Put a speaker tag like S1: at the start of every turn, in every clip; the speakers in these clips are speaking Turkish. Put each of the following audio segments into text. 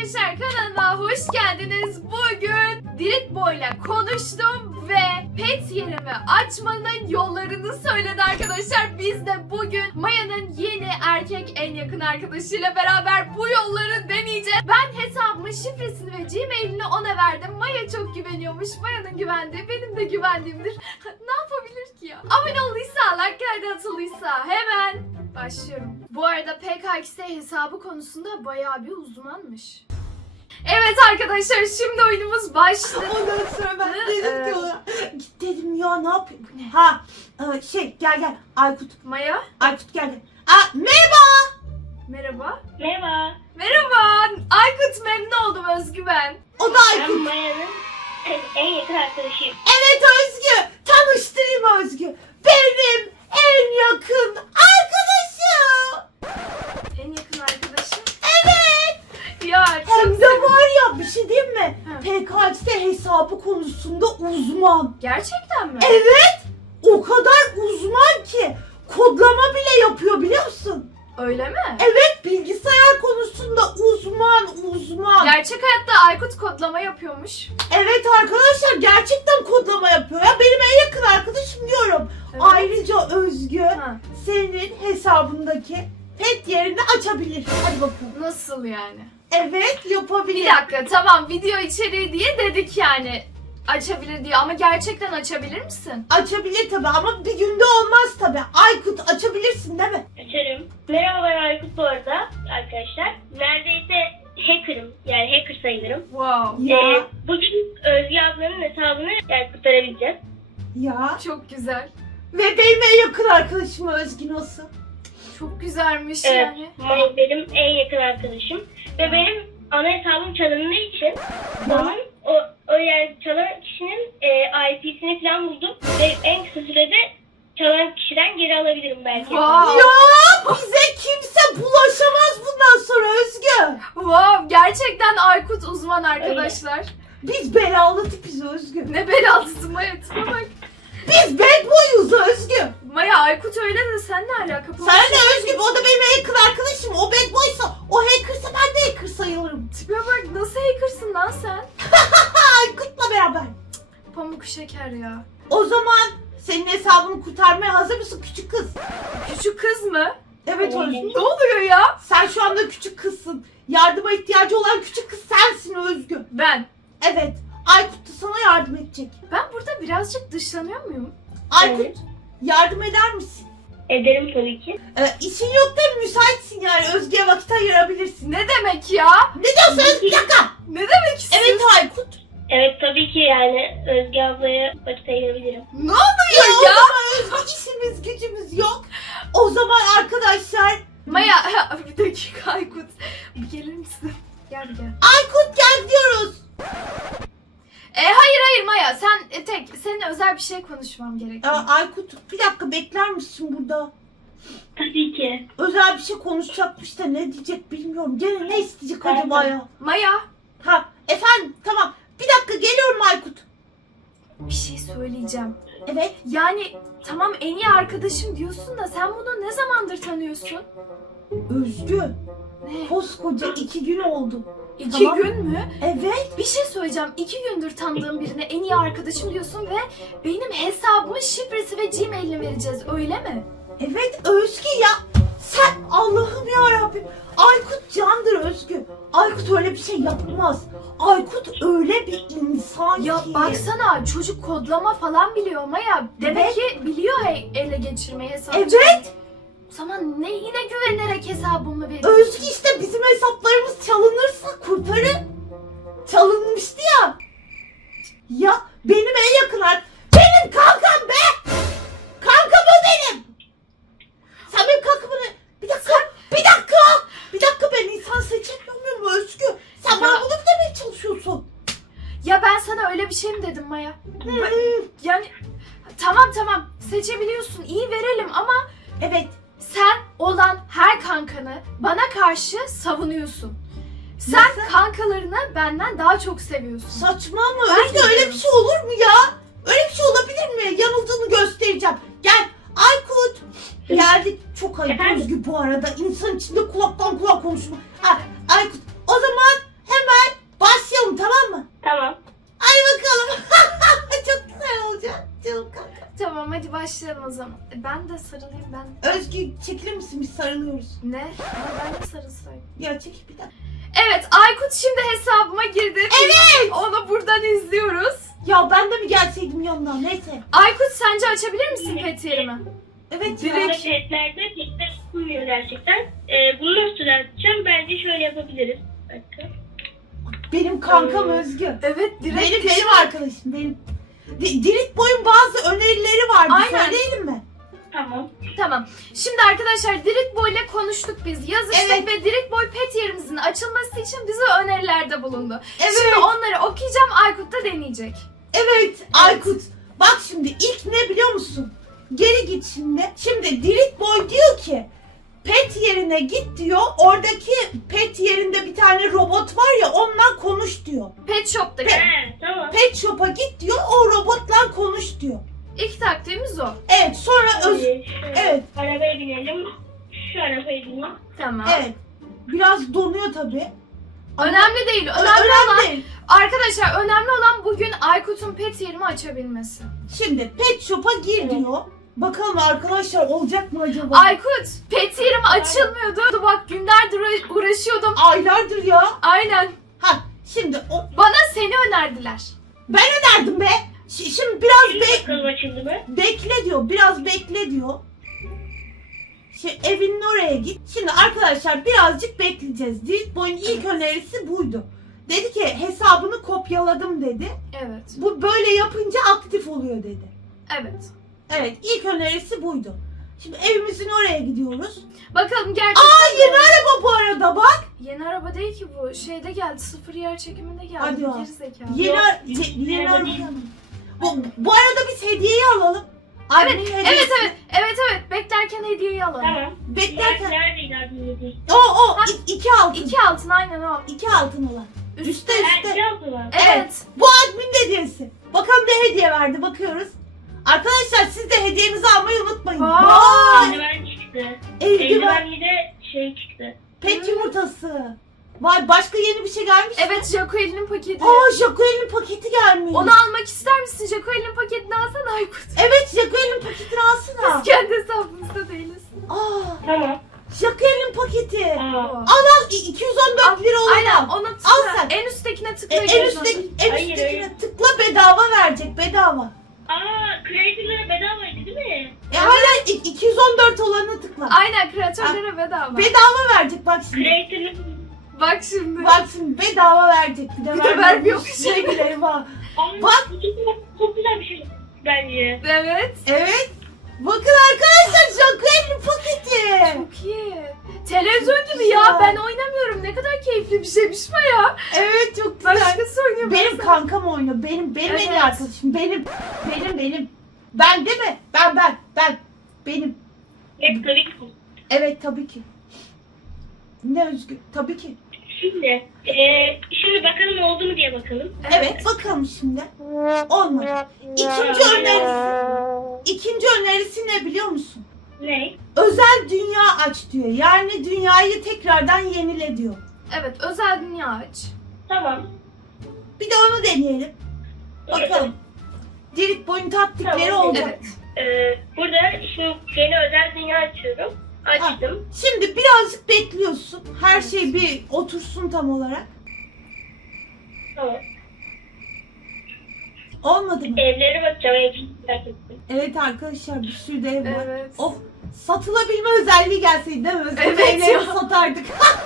S1: arkadaşlar, kanalıma hoş geldiniz. Bugün Dirit Boy'la konuştum ve pet yerimi açmanın yollarını söyledi arkadaşlar. Biz de bugün Maya'nın yeni erkek en yakın arkadaşıyla beraber bu yolları deneyeceğiz. Ben hesabımın şifresini ve Gmail'ini ona verdim. Maya çok güveniyormuş. Maya'nın güvendiği benim de güvendiğimdir. Ne yapabilir ki ya? Abone olduysa, like geldi atılıysa hemen başlıyorum. Bu arada PKXD hesabı konusunda bayağı bir uzmanmış. Evet arkadaşlar, şimdi oyunumuz başladı.
S2: Ondan sonra ben dedim ki ona, git dedim ya, ne yapayım? Ha gel Aykut.
S1: Maya.
S2: Aykut gel. Merhaba.
S1: Merhaba.
S3: Merhaba.
S1: Merhaba. Aykut, memnun oldum. Özgü ben.
S2: O da
S3: Ben
S2: Aykut.
S3: Maya'nın en yakın arkadaşıyım.
S2: Evet Özgü. Tanıştırayım Özgü. Benim en yakın arkadaşım.
S1: En yakın arkadaşım.
S2: Evet.
S1: Ya
S2: Hem
S1: çok
S2: de var ya, bir şey diyeyim mi?
S1: Ha.
S2: PKX'de hesabı konusunda uzman.
S1: Gerçekten mi?
S2: Evet. O kadar uzman ki kodlama bile yapıyor, biliyor musun?
S1: Öyle mi?
S2: Evet, bilgisayar konusunda uzman.
S1: Gerçek hayatta Aykut kodlama yapıyormuş.
S2: Evet arkadaşlar, gerçekten kodlama yapıyor ya. Benim en yakın arkadaşım diyorum.
S1: Evet.
S2: Ayrıca Özgü
S1: Ha.
S2: senin hesabındaki pet yerini açabilir. Hadi bakalım.
S1: Nasıl yani?
S2: Evet, yapabilir.
S1: Bir dakika, tamam, video içeriği diye dedik yani. Açabilir diye, ama gerçekten açabilir misin?
S2: Açabilir tabi ama bir günde olmaz tabi. Aykut, açabilirsin değil mi?
S3: Açarım. Merhaba, ben Aykut bu arada arkadaşlar. Neredeyse hacker'ım. Yani hacker sayılırım.
S1: Wow.
S2: Ya.
S3: Bugün Özge ablanın hesabını kurtarabileceğiz.
S2: Ya.
S1: Çok güzel.
S2: Ve benim en yakın arkadaşım Özgü, nasıl?
S1: Çok güzelmiş
S3: Evet.
S1: yani.
S3: Maya benim en yakın arkadaşım. Ve benim ana hesabım çalındığı için onun o yani çalan kişinin IP'sini falan buldum. Ve en kısa sürede çalan kişiden geri alabilirim belki.
S1: Wow.
S2: Ya bize kimse bulaşamaz bundan sonra Özgü.
S1: Wow, gerçekten Aykut uzman arkadaşlar.
S2: Biz belalı tipiz Özgü.
S1: Ne belaltısı Maya, tipe bak.
S2: Biz bad boyuz Özgü.
S1: Maya, Aykut öyle de sen ne alaka?
S2: Sen de Özgü, o da benim en yakın arkadaşım. O bad boysa, o hackersa ben de hacker sayılırım.
S1: Tipe bak, nasıl hackersın lan sen?
S2: Aykut'la beraber.
S1: Pamuk şeker ya.
S2: O zaman senin hesabını kurtarmaya hazır mısın küçük kız?
S1: Küçük kız mı?
S2: Evet Özgü.
S1: Ne oluyor ya?
S2: Sen şu anda küçük kızsın. Yardıma ihtiyacı olan küçük kız sensin Özgü.
S1: Ben.
S2: Evet. Aykut da sana yardım edecek.
S1: Ben burada birazcık dışlanıyor muyum?
S2: Aykut,
S3: Evet.
S2: yardım eder misin?
S3: Ederim tabii ki.
S2: İşin yok da müsaitsin yani. Özgü'ye vakit ayırabilirsin.
S1: Ne demek ya?
S2: Ne diyorsun Özgü? Bir dakika.
S1: Ne demek istiyorsun?
S2: Evet Aykut.
S3: Evet tabii ki yani Özge ablaya vakit ayırabilirim.
S1: Ne oluyor
S2: O
S1: ya?
S2: zaman Özgü, işimiz gücümüz yok. O zaman arkadaşlar,
S1: Maya, bir dakika Aykut. Bir gelir misin? Gel bir gel.
S2: Aykut gel diyoruz.
S1: Hayır Maya, sen seninle özel bir şey konuşmam gerekiyor.
S2: Aykut bir dakika bekler misin burada?
S3: Tabii ki.
S2: Özel bir şey konuşacakmış da ne diyecek bilmiyorum. Gene ne isteyecek acaba ya?
S1: Maya,
S2: Ha efendim, tamam. Bir dakika geliyorum Aykut.
S1: bir şey söyleyeceğim.
S2: Evet.
S1: Yani tamam, en iyi arkadaşım diyorsun da sen bunu ne zamandır tanıyorsun?
S2: Özgü,
S1: Ne?
S2: koskoca 2 gün oldu.
S1: 2
S2: Tamam.
S1: gün mü?
S2: Evet.
S1: Bir şey söyleyeceğim. 2 gündür tanıdığım birine en iyi arkadaşım diyorsun ve benim hesabımın şifresi ve Gmail'ini vereceğiz, öyle mi?
S2: Evet Özgü ya. Sen Allah'ım ya Rabbim. Aykut candır Özgü. Aykut öyle bir şey yapmaz. Aykut öyle bir insan
S1: Ya
S2: ki.
S1: baksana, çocuk kodlama falan biliyor Maya. Demek
S2: Evet.
S1: ki biliyor ele geçirmeyi, hesabı.
S2: Evet.
S1: O zaman neyine güvenerek hesabımı veriyorsun?
S2: Özgü işte bizim hesaplarımız çalınırsa kurtarır. Çalınmıştı ya. Ya benim en yakın benim kankam be. Kankam o benim. Sen benim kankamı ne? Bir dakika. Bir dakika, ben insan seçemiyor muyum Özgü? Sen bana
S1: Ya.
S2: bunu mu demeye çalışıyorsun?
S1: Ya ben sana öyle bir şey mi dedim Maya? Yani tamam seçebiliyorsun, iyi verelim ama
S2: Evet.
S1: sen olan her kankanı bana karşı savunuyorsun. Sen
S2: Nasıl?
S1: kankalarını benden daha çok seviyorsun.
S2: Saçma mı?
S1: Ben
S2: Özgü öyle
S1: biliyorum.
S2: bir şey olur mu ya? Öyle bir şey olabilir mi? Yanıldığını göstereceğim. Gel Aykut. Geldik. Çok ayıp
S3: Efendim?
S2: Özgü bu arada. İnsan içinde kulaktan kulağa konuşma. Aykut, o zaman hemen
S1: başlayalım o zaman. Ben de sarılayım ben.
S2: Özgü çekilir misin? Biz sarılıyoruz.
S1: Ne? Ama ben de sarılsayım.
S2: Ya çekil bir dakika.
S1: Evet, Aykut şimdi hesabıma girdi.
S2: Evet.
S1: Onu buradan izliyoruz.
S2: Ya ben de mi gelseydim yanına? Neyse.
S1: Aykut sence açabilir misin pet yerimi?
S2: Evet
S1: Direkt-
S2: ya.
S3: Petlerde petler kurmuyor gerçekten. Bunu nasıl düzelteceğim? Bence şöyle yapabiliriz. Bir dakika.
S2: Benim kankam Özgü.
S1: Evet, direkt
S2: Benim arkadaşım. Benim. Dirit Boy'un bazı önerileri vardı.
S1: Aynen.
S2: Söyleyelim mi?
S3: Tamam.
S1: Tamam. Şimdi arkadaşlar Dirit Boy ile konuştuk biz. Yazıştık
S2: Evet.
S1: ve Dirit Boy pet yerimizin açılması için bize önerilerde bulundu.
S2: Evet.
S1: Şimdi onları okuyacağım, Aykut da deneyecek.
S2: Evet Aykut. Bak şimdi ilk ne biliyor musun? Geri git şimdi. Şimdi Dirit Boy diyor ki pet yerine git diyor. Oradaki pet yerinde bir tane robot var ya, onunla konuş diyor.
S1: Pet Shop'taki.
S3: Tamam.
S2: Pet Shop'a git diyor. O robotla konuş diyor.
S1: İlk taktiğimiz o.
S2: Evet sonra
S3: Şöyle
S2: Evet.
S3: Arabaya binelim. Şu arabaya binelim.
S1: Tamam.
S2: Evet. Biraz donuyor tabii.
S1: Önemli değil. Önemli olan
S2: Önemli değil.
S1: arkadaşlar, önemli olan bugün Aykut'un pet yerimi açabilmesi.
S2: Şimdi Pet Shop'a gir
S3: Evet.
S2: diyor. Bakalım arkadaşlar olacak mı acaba?
S1: Aykut, pet yerim açılmıyordu. Bak günlerdir uğraşıyordum.
S2: Aylardır ya.
S1: Aynen.
S2: Ha şimdi
S1: Bana seni önerdiler.
S2: nerdim be? Şimdi biraz
S3: Şimdi bakalım açıldı mı?
S2: bekle diyor. Biraz bekle diyor. Evinin oraya git. Şimdi arkadaşlar birazcık bekleyeceğiz. Dirit Boy'un ilk önerisi buydu. Dedi ki hesabını kopyaladım dedi.
S1: Evet.
S2: Bu böyle yapınca aktif oluyor dedi.
S1: Evet.
S2: Evet, ilk önerisi buydu. Şimdi evimizin oraya gidiyoruz.
S1: Bakalım gerçekten.
S2: Yeni araba bu arada bak.
S1: Yeni araba değil ki bu. Şeyde geldi. Sıfır yer çekiminde geldi.
S2: Hadi ya.
S1: Geri zekalı.
S2: Yeni
S3: araba
S2: araba.
S3: değil.
S2: Bu arada biz hediyeyi alalım. Annenin
S1: Evet,
S2: hediyesi.
S1: evet. Beklerken hediyeyi alalım.
S3: Tamam.
S2: Beklerken.
S3: Neredeydi abi yedi?
S2: O
S1: Ha.
S2: iki altın.
S1: 2 altın aynen o.
S2: İki altın olan. Üstte.
S3: Ne aldılar?
S1: Evet.
S2: Bu admin hediyesi. Bakalım ne hediye verdi, bakıyoruz. Arkadaşlar siz de hediyenizi almayı unutmayın.
S1: Vay.
S2: Vay.
S3: Eldiven çıktı.
S2: Eldiven.
S3: Eldiven bir de şey çıktı.
S2: Pet yumurtası. Vay, başka yeni bir şey gelmiş mi?
S1: Evet, Jacoel'in paketi.
S2: Jacoel'in paketi gelmiş.
S1: Onu almak ister misin? Jacoel'in paketini alsana Aykut.
S2: Evet, Jacoel'in paketini alsana.
S1: Biz kendi hesabımızda değiliz.
S3: Tamam.
S2: Jacoel'in paketi.
S3: Aa.
S2: Al 214 lira olan
S1: Aynen,
S2: al.
S1: ona tıkla.
S2: Al sen.
S1: En üsttekine tıkla.
S2: En
S3: Hayır,
S2: üsttekine tıkla, bedava verecek, bedava.
S3: Creator'lara bedavaydı değil mi?
S2: Hala 214 olanı tıkla.
S1: Aynen, kreatörlere bedava.
S2: Bedava verecek bak şimdi.
S3: Creator'ları
S1: Bak şimdi.
S2: Bak şimdi bedava verecek. Bir de
S1: vermiyormuş.
S2: Şey bile var.
S3: Bak.
S2: Bak.
S3: Çok güzel bir şey bence.
S1: Evet.
S2: Evet. Bakın arkadaşlar, Jacoel'in paketi.
S1: Çok iyi. Televizyon gibi ya.
S2: güzel.
S1: Ben oynamıyorum. Ne kadar keyifli bir şeymiş bu ya.
S2: Evet, çok güzel.
S1: Başkası oynuyor.
S2: Benim kankam oynuyor. Benim en iyi
S1: Evet.
S2: arkadaşım. Benim. Ben değil mi? Ben. Benim.
S3: Evet tabii ki.
S2: Evet tabii ki. Ne Özgür? Tabii ki.
S3: Şimdi bakalım oldu mu diye bakalım.
S2: Evet, bakalım şimdi. Olmadı. İkinci önerisi ne biliyor musun?
S3: Ne?
S2: Özel dünya aç diyor. Yani dünyayı tekrardan yenile diyor.
S1: Evet, özel dünya aç.
S3: Tamam.
S2: Bir de onu deneyelim. Bakalım. Dirit Boy'un taktikleri
S3: Tamam,
S2: olacak.
S1: Evet.
S3: Burada şimdi yeni özel dünya açıyorum. Açtım.
S2: Şimdi birazcık bekliyorsun. Her şey bir otursun tam olarak.
S3: Tamam.
S2: Olmadı mı?
S3: Evlere bakacağım. Evlere.
S2: Evet arkadaşlar, bir sürü de ev var.
S1: Evet.
S2: Of, satılabilme özelliği gelseydi değil mi? Özgür?
S1: Evet
S2: Evleri
S1: ya.
S2: satardık.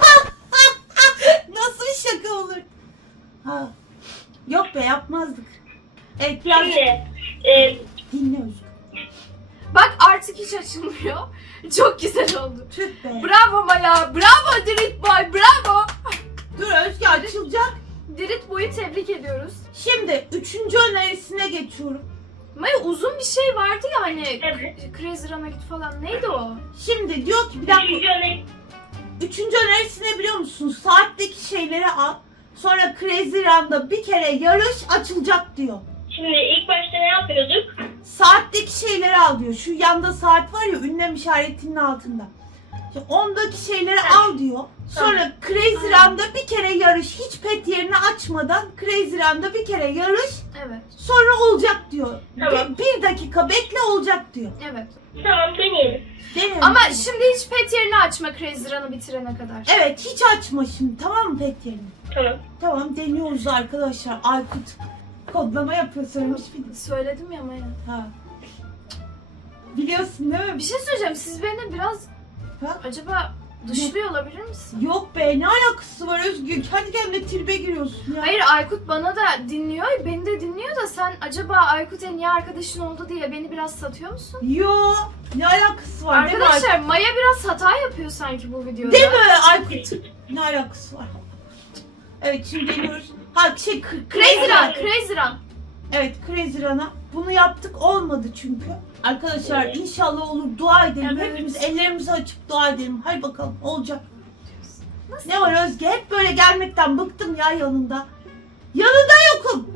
S2: Nasıl bir şaka olur? Ha. Yok be, yapmazdık. Evet, biraz
S3: Şimdi
S2: dinle Özgür.
S1: Bak artık hiç açılmıyor. Çok güzel oldu.
S2: Tüh be.
S1: Bravo Maya. Bravo Dirit Boy. Bravo.
S2: Dur Özgür, açılacak.
S1: Dirit Boy'u tebrik ediyoruz.
S2: Şimdi 3. önerisine geçiyorum.
S1: Maya, uzun bir şey vardı ya hani.
S3: Evet.
S1: Crazy Run'a git falan. Neydi o?
S2: Şimdi diyor ki bir dakika.
S3: üçüncü örnek.
S2: 3. önerisi ne biliyor musun? Saatteki şeyleri al. Sonra Crazy Run'da bir kere yarış açılacak diyor.
S3: Şimdi ilk başta ne yapıyorduk?
S2: Saatteki şeyleri al diyor. Şu yanda saat var ya, ünlem işaretinin altında. Şimdi ondaki şeyleri al diyor. Sonra Crazy Run'da bir kere yarış. Hiç pet yerini açmadan Crazy Run'da bir kere yarış.
S1: Evet.
S2: Sonra olacak diyor.
S3: Tamam.
S2: Bir dakika bekle olacak diyor.
S1: Evet.
S3: Tamam deneyelim.
S2: Değil mi?
S1: Ama şimdi hiç pet yerini açma Crazy Run'ı bitirene kadar.
S2: Evet hiç açma şimdi tamam mı pet yerini?
S3: Tamam.
S2: Tamam deniyoruz arkadaşlar. Aykut kodlama yapıyor söylemiş miydim?
S1: Söyledim ya Maya.
S2: Ha. Biliyorsun değil mi?
S1: Bir şey söyleyeceğim. Siz beni biraz
S2: Ha?
S1: acaba dışlıyor olabilir misin?
S2: Yok be ne alakası var Özgür? Kendi kendine tribe giriyorsun ya.
S1: Hayır, Aykut bana da dinliyor, beni de dinliyor da sen acaba Aykut'a niye arkadaşın oldu diye beni biraz satıyor musun?
S2: Yo ne alakası var değil mi
S1: Arkadaşlar Maya biraz hata yapıyor sanki bu videoda.
S2: Değil mi Aykut? Ne alakası var? Evet şimdi deniyoruz. Ha şey
S1: Crazy Run, Crazy Run.
S2: Evet Crazy Run'a. Bunu yaptık olmadı çünkü. Arkadaşlar inşallah olur dua edelim.
S1: Evet.
S2: Hepimiz ellerimizi açıp dua edelim. Hadi bakalım olacak.
S1: Nasıl?
S2: Ne var Özge? Hep böyle gelmekten bıktım ya yanında. Yanında yokum.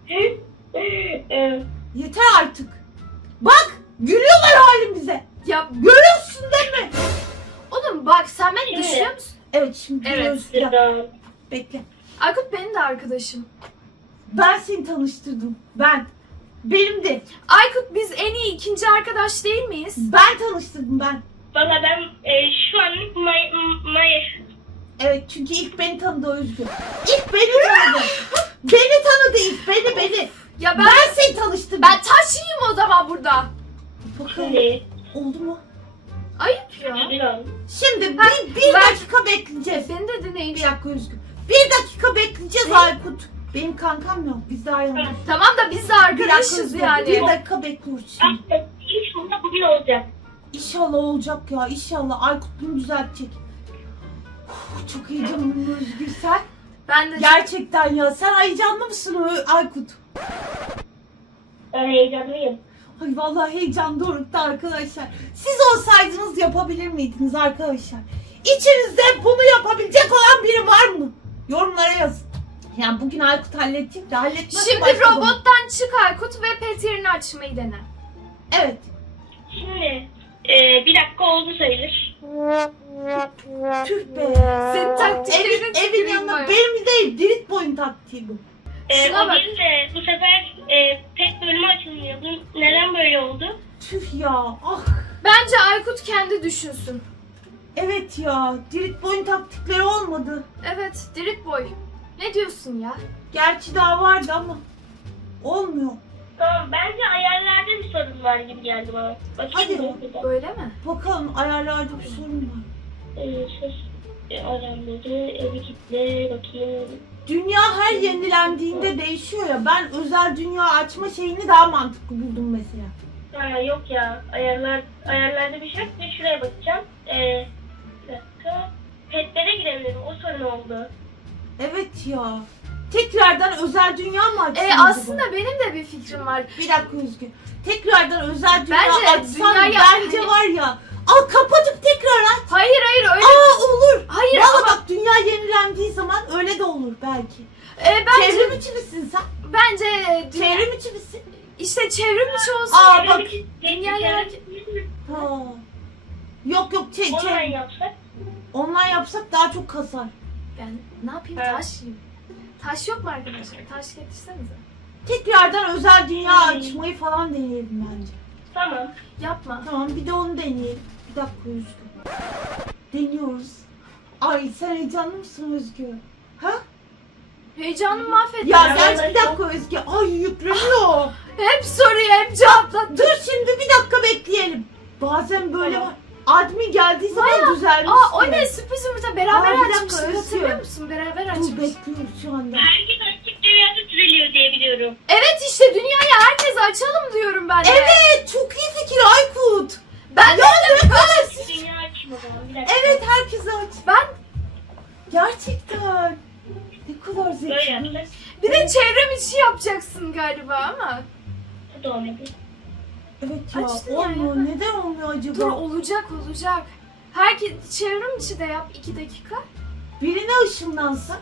S2: Yeter artık. Bak gülüyorlar halimize.
S1: Ya
S2: Görüyorsun değil mi?
S1: oğlum bak sen beni
S3: Evet.
S1: dışlıyor musun?
S2: Evet şimdi
S1: Evet,
S2: gülüyoruz. Bir dakika,
S3: Sıra.
S2: bekle.
S1: Aykut benim de arkadaşım.
S2: Ben seni tanıştırdım. Ben. Benim de.
S1: Aykut biz en iyi ikinci arkadaş değil miyiz?
S2: Ben tanıştırdım ben.
S3: Valla ben şu an Maya.
S2: Evet çünkü ilk beni tanıdı Özgür. İlk beni tanıdı. Beni tanıdı ilk beni.
S1: Ya
S2: Ben seni tanıştırdım.
S1: ben taş yiyeyim o zaman burada.
S2: Bakalım
S3: Şimdi.
S2: oldu mu?
S1: Ayıp ya.
S3: Biraz.
S2: Şimdi
S1: Ha,
S2: bir
S1: ben-
S2: dakika bekleyeceğiz.
S1: Beni de dinleyin.
S2: Bir dakika Özgür. Bir dakika bekleyeceğiz Aykut. Benim kankam yok. Biz daha yanındayız.
S1: Tamam da biz de
S2: Bir dakika
S1: arkadaşız
S2: Özgür.
S1: yani.
S2: Bir dakika bekliyoruz şimdi.
S3: İnşallah bugün olacak.
S2: İnşallah olacak ya. İnşallah Aykut bunu düzeltecek. Uf, çok heyecanlıyım Özgür sen.
S1: Ben de
S2: Gerçekten ya. Sen heyecanlı mısın Aykut?
S3: Ben heyecanlıyım.
S2: Ay vallahi heyecan dorukta arkadaşlar. Siz olsaydınız yapabilir miydiniz arkadaşlar? İçinizde bunu yapabilecek olan biri var mı? Yorumlara yazın. Yani bugün Aykut halledecek de halletmez.
S1: Şimdi robottan çık Aykut ve pet yerini açmayı dene.
S2: Evet.
S3: Şimdi bir dakika oldu sayılır.
S2: Tüh be.
S1: Senin taktiklerin
S2: Evin yanında benim değil. Dirit boyun taktiği bu.
S1: Şuna
S3: O
S1: bak.
S3: değil de bu sefer pet bölümü açılmıyor. Bu neden böyle oldu?
S2: Tüh ya. Ah.
S1: Bence Aykut kendi düşünsün.
S2: Evet ya. Dirit boyun taktikleri olmadı.
S1: Evet, Dirit Boy. Ne diyorsun ya?
S2: Gerçi daha vardı ama. Olmuyor.
S3: Tamam bence ayarlarda bir sorun var gibi geldi bana.
S2: Hadi.
S3: Bakayım.
S1: Öyle mi?
S2: Bakalım ayarlarda bir sorun var.
S3: Ses ayarları, evi kitle, bakayım.
S2: Dünya her yenilendiğinde değişiyor ya. Ben özel dünya açma şeyini daha mantıklı buldum mesela.
S3: Ha, yok ya ayarlarda bir şey yok. Bir şuraya bakacağım. Bir dakika. Petlere girebilirim. O sorun oldu.
S2: Evet ya. Tekrardan özel dünya mı açsın? acaba?
S1: Aslında benim de bir fikrim var.
S2: Bir dakika Özgür. Tekrardan özel dünya
S1: Bence
S2: açsan
S1: dünyaya-
S2: bence
S1: hani-
S2: var ya. Al kapatıp tekrar aç.
S1: Hayır öyle.
S2: Aa olur.
S1: Hayır
S2: Valla
S1: ama
S2: bak dünya yenilendiği zaman öyle de olur belki.
S1: bence
S2: Çevrim içi misin sen?
S1: bence
S2: Çevrim içi misin?
S1: işte çevrim içi olsun.
S2: Aa, bak.
S1: Dünyaya
S2: Ha. Yok
S3: Online yapsak.
S2: online yapsak daha çok kasar.
S1: ben ne yapayım
S3: Evet.
S1: taş yiyeyim. Taş yok mu arkadaşlar? Taş getirsenize.
S2: Tekrardan özel dünya
S3: Hmm.
S2: açmayı falan deneyelim bence.
S3: Tamam.
S1: Yapma.
S2: Tamam bir de onu deneyelim. Bir dakika Özgür. Deniyoruz. Ay sen heyecanlı mısın Özgür? Ha?
S1: Heyecanımı mahvettin.
S2: Ya
S3: Ben
S2: gerçi
S3: de
S2: bir dakika Özgür. Ay yükleniyor.
S1: Hep soruyu hep cevapla.
S2: Dur şimdi bir dakika bekleyelim. Bazen böyle
S3: Tamam.
S2: var. Admin geldiği zaman düzelmiş.
S1: Aa o
S2: diyor.
S1: ne sürpriz yumurta beraber
S2: Aa, bir dakika,
S1: açmıştık
S2: Özgür.
S1: hatırlıyor musun? Beraber
S2: Dur
S1: açmıştık.
S2: bekliyoruz şu anda.
S3: Herkes açık dünyada düzeliyor diye biliyorum.
S1: Evet işte dünyayı herkese açalım diyorum ben de.
S2: Evet çok iyi fikir Aykut.
S1: Ben de
S3: Açık dünya açayım o zaman. Bir dakika.
S2: Evet herkes aç.
S1: ben
S2: Gerçekten. Ne kadar
S3: Böyle
S2: zeki.
S3: yapsak.
S1: bir de çevrim içi yapacaksın galiba ama.
S3: Bu da olmadı.
S2: Evet ya
S1: Açtın ya,
S2: olmuyor.
S1: ya.
S2: Neden olmuyor acaba?
S1: Dur olacak. Herkes çevrim içi de yap 2 dakika.
S2: Birine ışınlansak.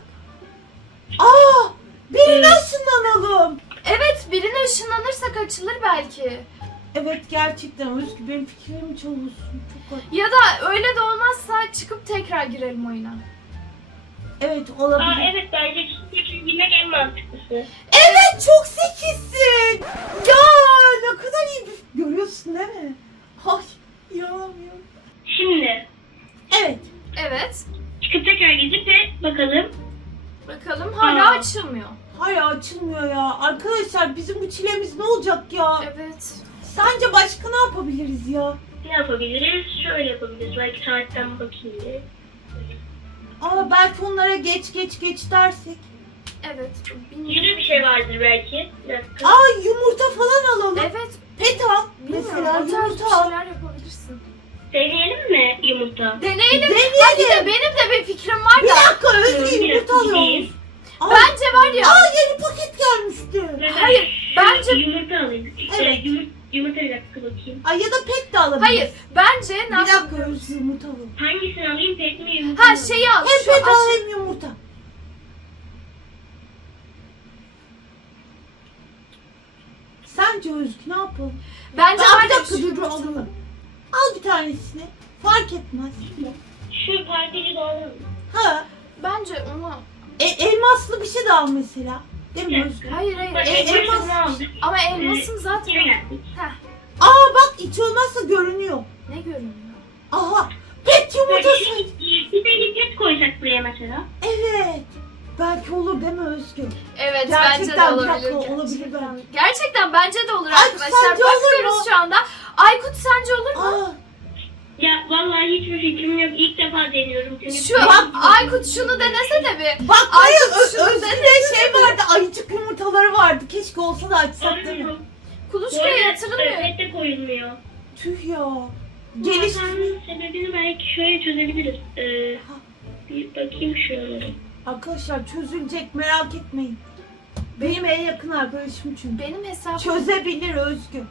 S2: Aa! Birine ışınlanalım.
S1: Evet birine ışınlanırsak açılır belki.
S2: Evet gerçekten Özgür benim fikrimi çalıyorsun. Çok haklı.
S1: Ya da öyle de olmazsa çıkıp tekrar girelim oyuna.
S2: Evet
S3: Aa
S2: olabilir.
S3: evet bence girmek en mantıklısı. yumurtası.
S2: Evet, çok zekisin. Ya ne kadar iyi görüyorsun değil mi? Ay ya.
S3: Şimdi
S2: Evet.
S1: Evet.
S3: çıkıp tekrar gidip de bakalım.
S1: Bakalım hala
S3: Aa.
S1: açılmıyor.
S2: Hala açılmıyor ya. Arkadaşlar bizim bu çilemiz ne olacak ya?
S1: Evet.
S2: Sence başka ne yapabiliriz ya?
S3: Ne yapabiliriz? Şöyle yapabiliriz. Belki saatten bakayım diye.
S2: Aa, belki onlara geç dersek.
S1: Evet.
S3: Yeni bir şey vardır belki. Bir dakika.
S2: Aa, yumurta falan alalım.
S1: Evet.
S2: Pet al.
S1: Bilmiyorum.
S2: Mesela
S1: o tarz bir
S2: yumurta al.
S1: şeyler yapabilirsin.
S3: Deneyelim mi yumurta?
S1: Deneyelim.
S2: Deneyelim.
S1: Ha, bir de benim de bir fikrim var
S2: Bir
S1: da.
S2: dakika, Özgü
S3: Bir
S2: yumurta
S3: dakika,
S2: alıyoruz. Aa,
S1: Bence var ya.
S2: Aa, yeni paket gelmişti.
S1: Hayır, bence-
S3: Yumurta alayım.
S2: Evet.
S3: Yumurta bir dakika bakayım.
S2: Ay, ya da pet de alabiliriz.
S1: Hayır. Bence ne
S2: Bir dakika,
S1: yapabiliriz?
S2: Özgü yumurta alalım.
S3: Hangisini alayım? Pet mi yumurta mı?
S1: Ha şeyi al.
S2: Hem
S1: Şu
S2: pet al
S1: aç.
S2: hem yumurta. Sence Özgü ne yapalım?
S1: Bence
S2: Aa,
S1: var
S2: bir
S1: ya
S2: dakika,
S1: şu
S2: dur
S1: yumurtalı.
S2: alalım. Al bir tanesini. Fark etmez.
S3: Şu partici doğru.
S2: Ha.
S1: Bence onu...
S2: Elmaslı bir şey de al mesela. Değil mi Özgü?
S1: Hayır hayır.
S3: Bak,
S2: elmas-
S3: ne aldık?
S1: Ama elmasın zaten.
S3: Yine geldik.
S1: Heh.
S2: Aa bak, hiç olmazsa görünüyor.
S1: Ne görünüyor?
S2: Aha. Pet yumurtası.
S3: Bir de pet koyacak buraya mesela.
S2: Evet. Belki olur değil mi Özgü?
S1: Evet
S2: Gerçekten
S1: bence de
S2: bir dakika,
S1: olabilir.
S2: olabilir
S1: Gerçekten.
S2: bence.
S1: Gerçekten bence de olur
S2: Aykut,
S1: arkadaşlar.
S2: sence olur
S1: Bakıyoruz
S2: mu?
S1: şu anda. Aykut sence olur mu?
S2: Aa.
S3: Ya vallahi hiçbir fikrim yok. İlk defa deniyorum. Çünkü
S1: Şu
S2: Bak-
S1: Aykut şunu denesene bir.
S2: Bak
S1: Ay,
S2: hayır,
S1: şunu
S2: Özgü'de şey vardı, ayıcık yumurtaları vardı. Keşke olsa da açsak değil mi?
S3: Arıyorum.
S1: Kuluçkaya yatırılmıyor.
S3: Pet de koyulmuyor.
S2: Tüh ya.
S3: Geliş.
S2: Geliş.
S3: Sebebini belki şöyle çözebiliriz. Bir bakayım şuralara.
S2: Arkadaşlar çözülecek, merak etmeyin. Benim en yakın arkadaşım çünkü.
S1: Benim hesabım.
S2: Çözebilir Özgü.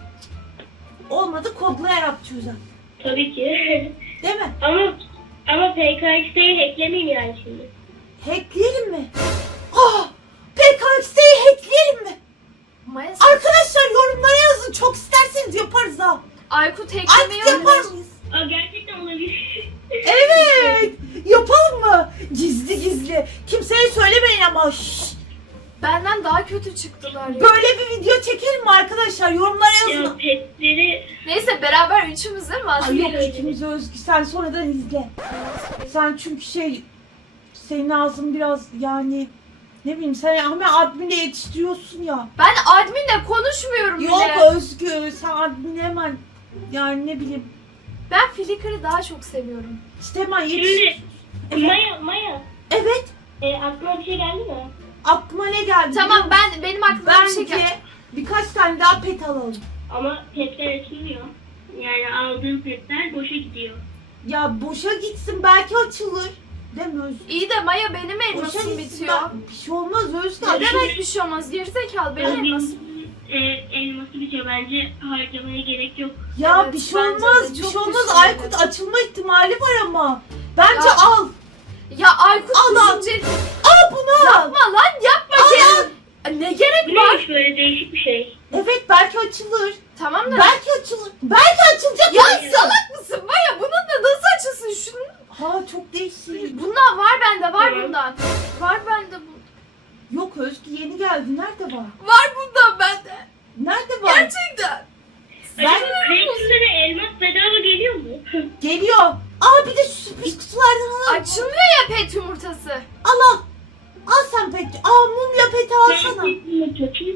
S2: Olmadı kodlayarak çözer.
S3: Tabii ki.
S2: Değil mi?
S3: ama PKX'yi hacklemeyeyim yani şimdi.
S2: Hackleyelim mi? Ah! PKX'yi hackleyelim mi?
S1: Maya
S2: Arkadaşlar yorumlara yazın. Çok isterseniz yaparız ha.
S1: Aykut
S2: Artık
S1: hacklemeyi
S2: yapar
S1: öğrenmiş.
S2: mıyız?
S3: Gerçekten olabilir.
S2: Evet. Yapalım mı? Gizli gizli. Kimseye söylemeyin ama. Şşş.
S1: Benden daha kötü çıktılar ya.
S2: Böyle bir video çekelim mi arkadaşlar? Yorumlara
S3: Ya
S2: yazın.
S3: petleri
S1: Neyse beraber üçümüz değil mi?
S2: Ay yok,
S3: öyle.
S2: ikimiz Özgü. Sen sonradan izle. Sen çünkü senin ağzın biraz yani ne bileyim, sen hemen adminle yetiştiriyorsun ya.
S1: Ben adminle konuşmuyorum
S2: Yok
S1: bile.
S2: Özgü, sen adminle hemen yani ne bileyim
S1: Ben Flickr'ı daha çok seviyorum.
S2: işte hemen
S3: Şimdi
S2: yetiş. Evet.
S3: Maya
S2: Evet,
S3: aklına bir şey geldi mi?
S2: aklıma ne geldi?
S1: Tamam, benim aklıma bir şey
S2: Bence
S1: geldi.
S2: birkaç tane daha pet alalım.
S3: Ama petler açılmıyor. Yani aldığım petler boşa gidiyor.
S2: Ya boşa gitsin, belki açılır. Değil mi Özgü?
S1: İyi de Maya benim
S2: Boşa
S1: elmasım
S2: gitsin,
S1: bitiyor.
S2: bir şey olmaz Özgü.
S1: Ne demek bir şey olmaz? Gerizekalı benim elmasım.
S3: Elması bitiyor. Bence harcamaya gerek yok.
S2: Ya
S1: Evet,
S2: bir şey
S1: bence de
S2: olmaz, bir
S1: çok
S2: şey olmaz.
S1: düşünmedim.
S2: Aykut açılma ihtimali var ama. Bence
S1: Ya,
S2: al.
S1: Ya Aykut
S2: Al, al.
S1: düşünceli.
S2: Al bunu al.
S1: Yapma lan yapma
S2: Al,
S1: kendin. Ne gerek
S3: Bu
S1: var?
S3: neymiş böyle değişik bir şey?
S2: Evet, belki açılır.
S1: Tamam da.
S2: Belki açılır. Belki açılacak.
S1: Ya
S2: Ay,
S1: salak mısın Maya? Bunun da nasıl açılsın şunun?
S2: Ha, çok değişik.
S1: Bundan var bende, var
S3: Tamam.
S1: bundan. Var bende bu.
S2: Yok Özgü, yeni geldi. Nerede var?
S1: Var bundan bende.
S2: Nerede var?
S1: Gerçekten.
S3: Acaba Craigslist'e de elmas bedava geliyor mu?
S2: Geliyor. Aa, bir de şu sürpriz kutulardan alalım.
S1: Açılmıyor ya pet yumurtası.
S2: Al al. Al sen pet. Aa, mumya peti alsana.
S3: Pet yumurtası.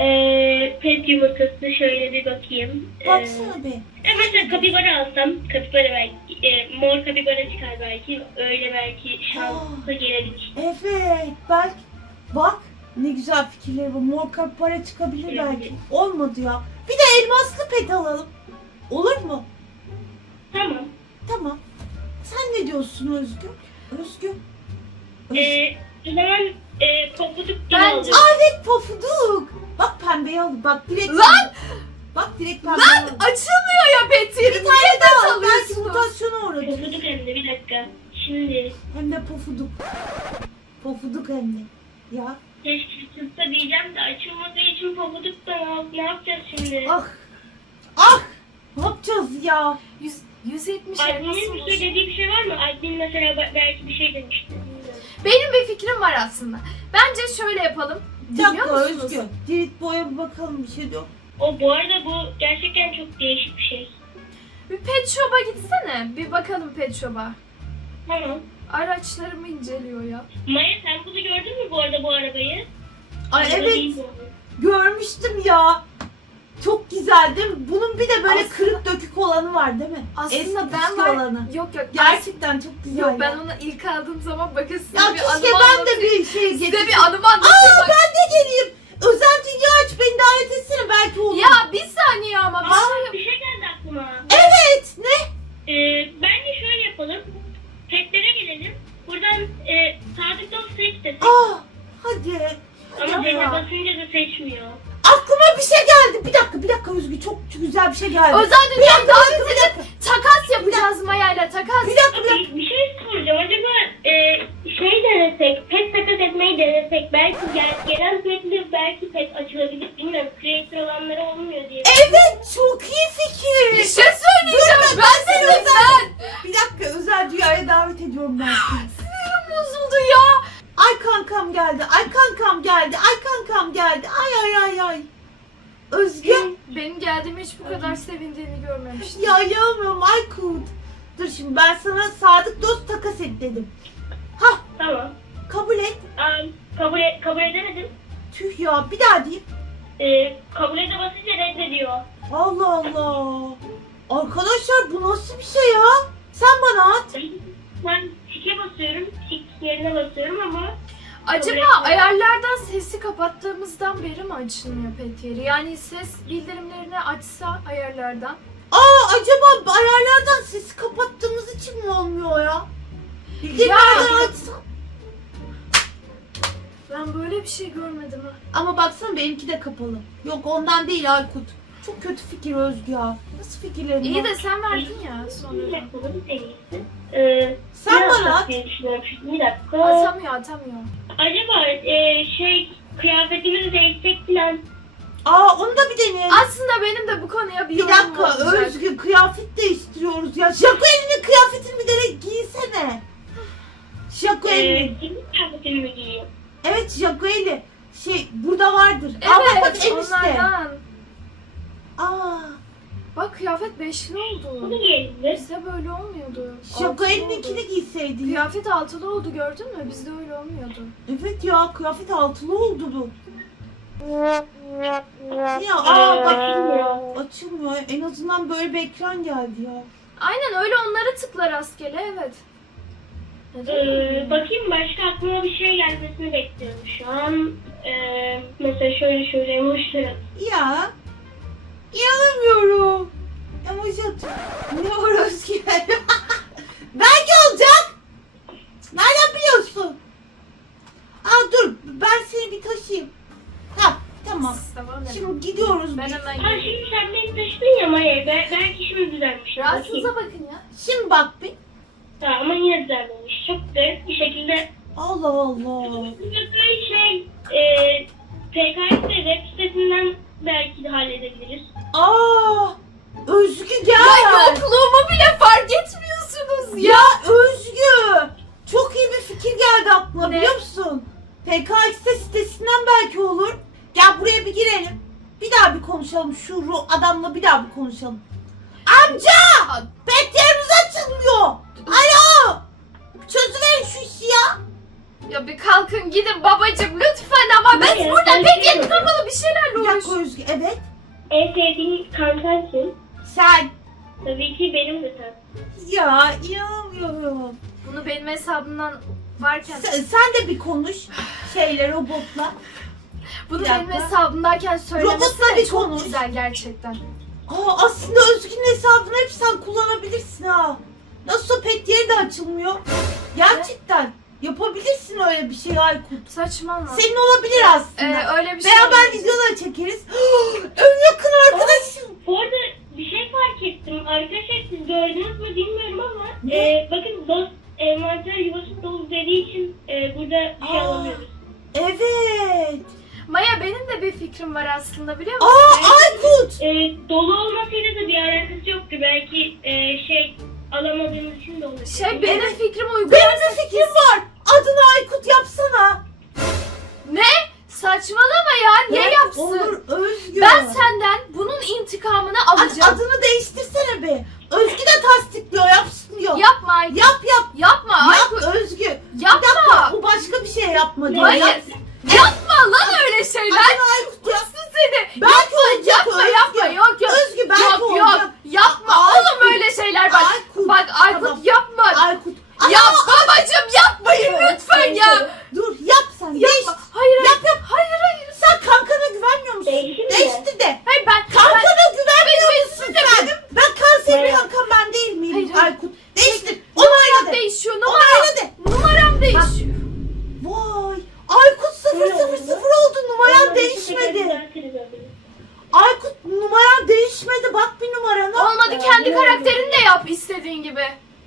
S3: Pet yumurtası şöyle bir bakayım.
S2: Baksana be.
S3: Mesela kapibara alsam, kapibara belki, mor kapibara çıkar belki. Öyle belki şansa gelebilir.
S2: Evet. Belki. Bak. Ne güzel fikirleri var. Mor para çıkabilir
S3: Evet.
S2: belki. Olmadı ya. Bir de elmaslı pet alalım. Olur mu?
S3: Tamam.
S2: Tamam. Sen ne diyorsun Özgü? Özgü.
S3: O zaman pofuduk gibi
S1: Ben-
S3: alıyorum.
S2: Aa, evet, pofuduk. Bak pembeyi al. Bak direkt.
S1: Lan!
S2: Bak direkt pembeyi
S1: Lan
S2: al.
S1: açılmıyor ya pet yeri.
S2: Bir tane
S1: Niye
S2: daha
S1: de
S2: al. Belki
S1: alıyorsunuz?
S2: mutasyona uğradı.
S3: Pofuduk hem de bir dakika. Şimdi
S2: Hem de pofuduk. Pofuduk hem de. Ya.
S3: keşke çıksa diyeceğim de açılmadığı için pofuduk da ne yapacağız şimdi?
S2: Ah. Ah. Ne yapacağız ya?
S1: 170
S3: Admin'in
S1: elmasım
S3: bir
S1: var.
S3: şey dediği bir şey var mı? Admin mesela belki bir şey demişti.
S1: Benim bir fikrim var aslında. Bence şöyle yapalım.
S2: Bir
S1: Dinliyor
S2: dakika
S1: musunuz?
S2: Özgü. Dirit boya bir bakalım, bir şey yok.
S3: O bu arada bu gerçekten çok değişik bir şey.
S1: Bir pet shop'a gitsene. Bir bakalım pet shop'a.
S3: Tamam.
S1: Araçlarımı inceliyor ya.
S3: Maya sen bunu gördün mü bu arada bu arabayı?
S2: Ay
S3: Araba
S2: evet,
S3: değil bu.
S2: görmüştüm ya. Çok güzel değil mi? Bunun bir de böyle
S1: Aslında-
S2: kırık dökük olanı var değil mi?
S1: Aslında
S2: Eski
S1: ben
S2: püskü
S1: var.
S2: olanı.
S1: Yok.
S2: Gerçekten çok güzel.
S1: Yok
S2: ya.
S1: ben onu ilk aldığım zaman bakın size
S2: Ya
S1: bir
S2: keşke
S1: anımı
S2: ben de
S1: anlatayım.
S2: bir şey
S1: Size
S2: getireyim.
S1: bir anımı anlatayım.
S2: Aa
S1: bak.
S2: ben de geleyim. Özel dünya aç, beni davet etsene, belki olur.
S1: Ya bir saniye ama bir
S3: Aa,
S1: şey.
S3: bir şey geldi aklıma.
S2: Evet, ne?
S3: Bence şöyle yapalım. Petlere gelelim. Buradan Sadık Dost seç desek.
S2: Aa hadi.
S3: Ama
S2: Hadi
S3: Zeynep
S2: ya.
S3: basınca da seçmiyor.
S2: Aklıma bir şey geldi. Bir dakika Özgü, çok güzel bir şey geldi.
S1: Özel
S2: Bir
S1: dünyayı
S2: dakika,
S1: davet
S2: bir
S1: edip
S2: dakika.
S1: takas yapacağız Maya'yla takas.
S2: Bir dakika.
S3: Bir şey soracağım. Acaba şey denesek, pet takas etmeyi denesek. Belki gelen petle belki pet açılabilir. Bilmiyorum. Creator olanları olmuyor diye.
S2: Evet, çok iyi fikir.
S1: Bir şey söyleyeceğim.
S2: Dur,
S1: Ben
S2: seni
S1: dedim ben.
S2: Bir dakika, özel dünyaya davet ediyorum ben seni.
S1: Sinirim bozuldu ya.
S2: Ay kankam geldi. Ay kankam geldi. Ay kankam geldi. Ay. Özgü.
S1: Benim geldiğime hiç bu kadar sevindiğini görmemiştim.
S2: Ya yanmıyorum Aykut. Dur şimdi ben sana Sadık Dost takas et dedim. Hah,
S3: Tamam.
S2: kabul et.
S3: Kabul edemedim.
S2: Tüh ya, bir daha diyeyim.
S3: Kabul ede basınca reddediyor.
S2: Allah Allah. Arkadaşlar bu nasıl bir şey ya? Sen bana at.
S3: Ben tike basıyorum. Tik yerine basıyorum ama
S1: Acaba ayarlardan sesi kapattığımızdan beri mi açılmıyor pet yeri? Yani ses bildirimlerini açsa ayarlardan.
S2: Aa, acaba ayarlardan sesi kapattığımız için mi olmuyor ya? Bildirimlerden açsam.
S1: Ben böyle bir şey görmedim ha.
S2: Ama baksana benimki de kapalı. Yok ondan değil Aykut. Çok kötü fikir Özgü ya. Nasıl fikirlerin
S1: İyi
S2: var?
S1: de sen verdin ya sonra.
S3: yapalım en iyisi.
S2: Sen
S3: ne
S2: bana
S3: yapsak
S2: at.
S3: diye düşünüyorum. Bir dakika.
S1: Atamıyor.
S3: Acaba kıyafetimizi değişecek falan.
S2: Aa, onu da bir deneyelim.
S1: Aslında benim de bu konuya bir
S2: Bir
S1: yorumum
S2: dakika
S1: olacak.
S2: Özgü, kıyafet değiştiriyoruz ya. Jacqueline'in kıyafetini bir de giysene. Jacqueline.
S3: Kimin kıyafetini mi giyeyim?
S2: Evet Jacqueline. Burada vardır.
S1: Evet,
S2: Aa, bak en üstte.
S1: onlardan.
S2: Aa,
S1: Bak kıyafet beşli
S3: Bunu
S1: oldu.
S3: giyelim mi?
S1: Bizde böyle olmuyordu.
S2: Jacqueline'inkini
S1: Altılı oldu.
S2: giyseydin.
S1: Kıyafet altılı oldu gördün mü? Bizde öyle olmuyordu.
S2: Evet ya, kıyafet altılı oldu bu. Ya aa bak, açılmıyor. En azından böyle bir ekran geldi ya.
S1: Aynen öyle onlara tıkla rastgele evet. Neden olmuyor?
S3: Bakayım başka aklıma bir şey gelmesini bekliyorum şu an. Mesela şöyle emojiler.
S2: Ya inanamıyorum. Emoji atıyor. Ne var Özgür? Belki olacak. Nereden biliyorsun? Aa dur, ben seni bir taşıyayım. Ha tamam.
S1: Tamam dedim.
S2: Şimdi gidiyoruz.
S1: Ben
S2: biz.
S1: hemen
S3: Ha
S1: geleyim.
S3: şimdi sen beni taşıdın ya Maya. Belki şimdi düzelmiş.
S1: Rahatsınıza bakın ya.
S2: Şimdi bak bir.
S3: Tamam ama yine düzelmemiş. Çok garip bir şekilde.
S2: Allah Allah.
S3: PKS web sitesinden belki de halledebiliriz.
S2: Aa, Özgü gel.
S1: Ya yokluğumu bile fark etmiyorsunuz ya.
S2: Ya Özgü. Çok iyi bir fikir geldi aklıma,
S1: Ne?
S2: biliyor musun? PKX sitesinden belki olur. Gel buraya bir girelim. Bir daha bir konuşalım. Şu adamla bir daha bir konuşalım. Amca! Pet yerimiz açılmıyor. Alo! Çözüverin şu işi ya.
S1: Ya bir kalkın gidin babacım lütfen ama ben
S3: Hayır,
S1: burada
S3: hayır,
S1: pek yeni
S3: hayır.
S1: kapalı bir şeylerle
S2: Bir dakika
S1: uğraşıyorum.
S2: Özgü, evet.
S3: En sevdiğin kankan kim?
S2: Sen.
S3: Tabii ki benim de sen.
S2: Ya inanamıyorum.
S1: Bunu benim hesabımdan varken,
S2: Sen de bir konuş robotla.
S1: bunu
S2: bir
S1: benim
S2: dakika.
S1: hesabımdayken söylemesi
S2: Robotla
S1: de
S2: bir
S1: çok
S2: konuş.
S1: güzel gerçekten.
S2: Aa, aslında Özgü'nün hesabını hep sen kullanabilirsin ha. Nasılsa pet yeri de açılmıyor. Gerçekten yapabilirsin öyle bir şey Aykut.
S1: Saçmalama.
S2: Senin olabilir aslında.
S1: Öyle bir şey
S2: Beraber
S1: olmayacak.
S2: videolar çekeriz. En yakın arkadaşım.
S3: Bu arada bir şey fark ettim. Arkadaşlar siz gördünüz mü bilmiyorum ama
S2: Ne?
S3: bakın dost envanter yuvası dolu dediği için burada bir şey
S2: Aa.
S3: alamıyoruz.
S2: Evet.
S1: Maya benim de bir fikrim var aslında biliyor musun?
S2: Aa Aykut.
S3: Dolu olmasıyla da bir alakası yoktu. Belki alamadığımız için de olabilir.
S1: Benim fikrim
S2: Benim
S1: uygularsa
S2: bir fikrim var. adını Aykut yapsana.
S1: Ne? Saçmalama ya. Niye
S2: Evet,
S1: yapsın?
S2: Olur Özgü.
S1: Ben senden bunun intikamını alacağım.
S2: Adını değiştirsene be. Özgü de tasdikliyor, yapsın diyor.
S1: Yapma Aykut.
S2: Yap.
S1: Yapma Aykut.
S2: Yap Özgü.
S1: Yapma.
S2: Bir dakika, bu başka bir şey yapma diyor.
S1: Hayır.
S2: Yap.
S1: Yapma lan öyle şeyler.
S2: Adını Aykut yap.
S1: Yapsın seni.
S2: Belki olacak
S1: Yapma
S2: Özgü.
S1: yapma. Yok.
S2: Özgü belki
S1: Yok
S2: olacak.
S1: yapma
S2: Aykut.
S1: oğlum öyle şeyler bak.
S2: Aykut.
S1: Bak Aykut
S2: Tamam.
S1: yapma.
S2: Aykut.
S1: Ya babacım yapmayın lütfen ya.
S2: Dur yap sen. Değiş.
S1: Yapma. Hayır.
S2: Yap.
S1: Hayır.
S2: Sen kankana güvenmiyor musun?
S3: Değişir mi?
S2: Değişti de.
S1: Hayır ben.
S2: Kankana güvenmiyor
S1: Ben-
S2: musun
S1: ben-
S2: sen? Ben kanserin
S3: Hayır.
S2: kankam ben değil miyim
S1: Hayır.
S2: Aykut? Değiştir. Onayla de.
S1: Değişiyor
S2: Onayla de.
S1: numaram değişiyor.
S2: Vay. Aykut 000 oldu. Numaran değişmedi. Aykut numaran değişmedi. Bak bir numarana.
S1: Olmadı kendi karakterini de yap istediğin gibi.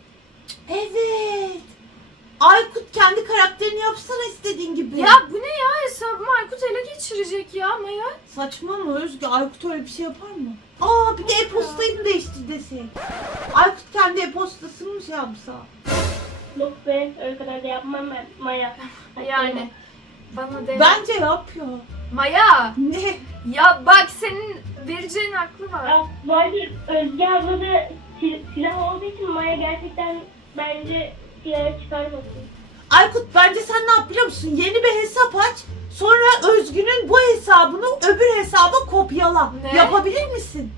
S2: Evet. Aykut kendi karakterini yapsana istediğin gibi.
S1: Ya bu ne ya hesabımı Aykut ele geçirecek ya Maya.
S2: Saçma mı Özgü? Aykut öyle bir şey yapar mı? Aa bir de e-postayı mı değiştir desek? Aykut kendi e-postasını mı şey yapsa?
S3: Yok be, öyle kadar da yapmam ben Maya.
S1: Yani bana de.
S2: Bence yap ya.
S1: Maya
S2: Ne?
S1: ya bak senin vereceğin aklı var.
S3: Ya, bu arada Özge abla da silah olduğu için Maya gerçekten bence silahı çıkarmasın.
S2: Aykut bence sen ne yap biliyor musun? Yeni bir hesap aç. Sonra Özgü'nün bu hesabını öbür hesaba kopyala.
S1: Ne?
S2: Yapabilir misin?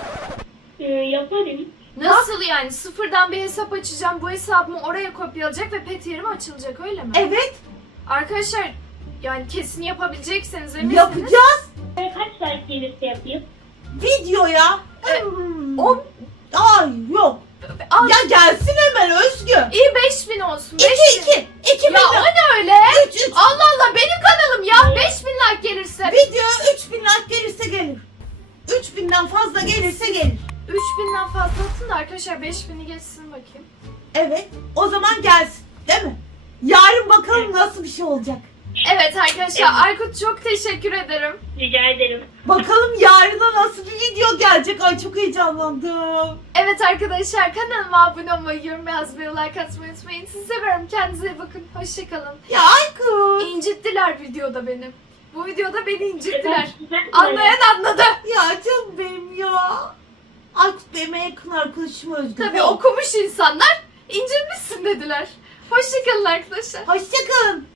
S3: Yaparım.
S1: Nasıl yani sıfırdan bir hesap açacağım bu hesabımı oraya kopyalayacak ve pet yerim açılacak öyle mi?
S2: Evet.
S1: Arkadaşlar yani kesin yapabilecekseniz eminsiniz.
S2: Yapacağız.
S3: Kaç like gelirse yapayım.
S2: Videoya.
S1: O
S2: Ay yok.
S1: Al.
S2: Ya gelsin hemen Özgü.
S1: İyi 5000 olsun.
S2: 2
S1: 5000.
S2: 2
S1: Ya o ne öyle?
S2: 3
S1: Allah Allah benim kanalım ya 5000 like gelirse.
S2: Video 3000 like gelirse gelir. 3000'den fazla gelirse gelir.
S1: 3000'den fazla atın da arkadaşlar 5000'i geçsin bakayım.
S2: Evet. O zaman gelsin. Değil mi? Yarın bakalım nasıl bir şey olacak.
S1: Evet arkadaşlar Aykut çok teşekkür ederim.
S3: Rica ederim.
S2: Bakalım yarına nasıl bir video gelecek. Ay çok heyecanlandım.
S1: Evet arkadaşlar kanalıma abone olmayı, yorum yazmayı, like atmayı unutmayın. Sizi seviyorum. Kendinize iyi bakın. Hoşçakalın.
S2: Ya Aykut.
S1: İncittiler videoda beni. Bu videoda beni incittiler.
S3: Ben-
S1: Anlayan anladı.
S2: Ya canım benim ya. Aykut benim en yakın arkadaşım Özgür.
S1: Tabii okumuş insanlar incitmişsin dediler. Hoşçakalın arkadaşlar.
S2: Hoşçakalın.